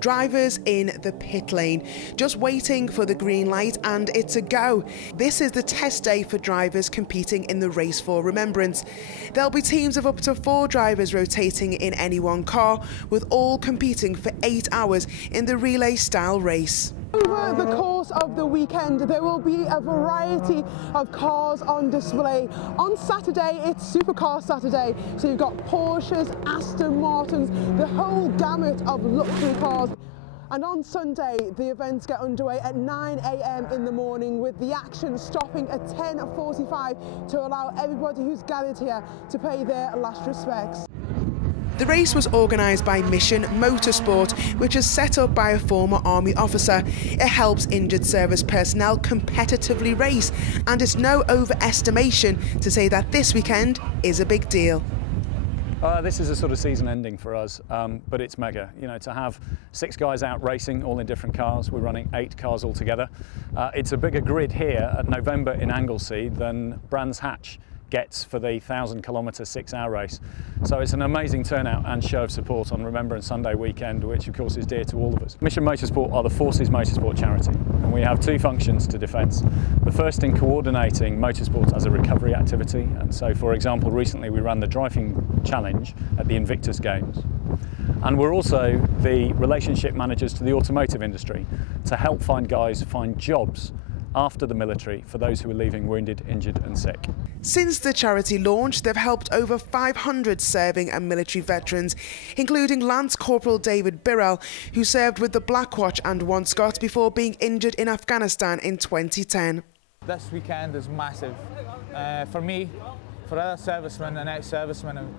Drivers in the pit lane, just waiting for the green light, and it's a go. This is the test day for drivers competing in the Race for Remembrance. There'll be teams of up to 4 drivers rotating in any one car, with all competing for 8 hours in the relay-style race. Over the course of the weekend, there will be a variety of cars on display. On Saturday, it's Supercar Saturday, so you've got Porsches, Aston Martins, the whole gamut of luxury cars. And on Sunday, the events get underway at 9 AM in the morning, with the action stopping at 10:45 to allow everybody who's gathered here to pay their last respects. The race was organised by Mission Motorsport, which is set up by a former Army officer. It helps injured service personnel competitively race, and it's no overestimation to say that this weekend is a big deal. This is a sort of season ending for us, but it's mega. You know, to have 6 guys out racing, all in different cars. We're running 8 cars altogether. It's a bigger grid here at November in Anglesey than Brands Hatch gets for the 1,000-kilometre 6-hour race. So it's an amazing turnout and show of support on Remembrance Sunday weekend, which of course is dear to all of us. Mission Motorsport are the Forces Motorsport charity, and we have 2 functions to defence. The first in coordinating motorsport as a recovery activity, and so for example recently we ran the driving challenge at the Invictus Games. And we're also the relationship managers to the automotive industry to help guys find jobs after the military for those who are leaving wounded, injured and sick. Since the charity launch, they've helped over 500 serving and military veterans, including Lance Corporal David Birrell, who served with the Black Watch and Scots before being injured in Afghanistan in 2010. This weekend is massive for me, for other servicemen and ex-servicemen, and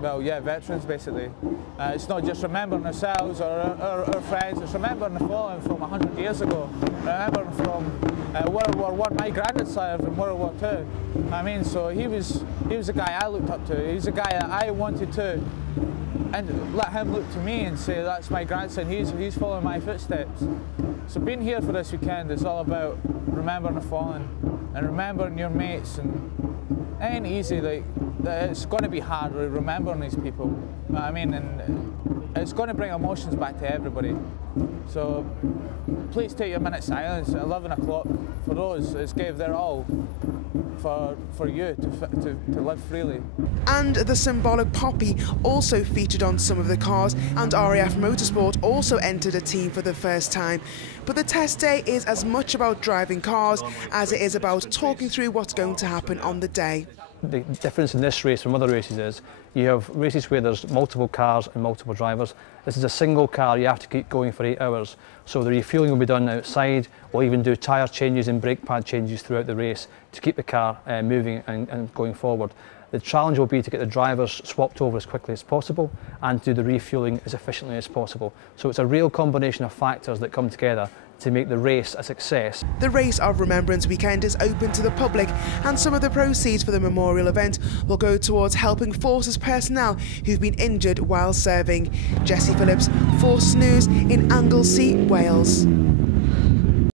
well, yeah, veterans basically. It's not just remembering ourselves or our friends, it's remembering the fallen from 100 years ago, remembering from World War I. My granddad served in World War II. I mean, so he was a guy I looked up to. He's a guy that I wanted to, and let him look to me and say, that's my grandson, he's following my footsteps. So being here for this weekend is all about remembering the fallen and remembering your mates, and it ain't easy, like, it's going to be hard remembering these people, I mean, and it's going to bring emotions back to everybody. So please take your minute silence at 11 o'clock for those that gave their all for you to live freely. And the symbolic poppy also featured on some of the cars, and RAF Motorsport also entered a team for the first time. But the test day is as much about driving cars as it is about talking through what's going to happen on the day. The difference in this race from other races is you have races where there's multiple cars and multiple drivers. This is a single car, you have to keep going for 8 hours. So the refuelling will be done outside. We'll even do tyre changes and brake pad changes throughout the race to keep the car moving and going forward. The challenge will be to get the drivers swapped over as quickly as possible and do the refuelling as efficiently as possible. So it's a real combination of factors that come together to make the race a success. The Race of Remembrance weekend is open to the public, and some of the proceeds for the memorial event will go towards helping Forces personnel who've been injured while serving. Jessie Phillips, Force News in Anglesey, Wales.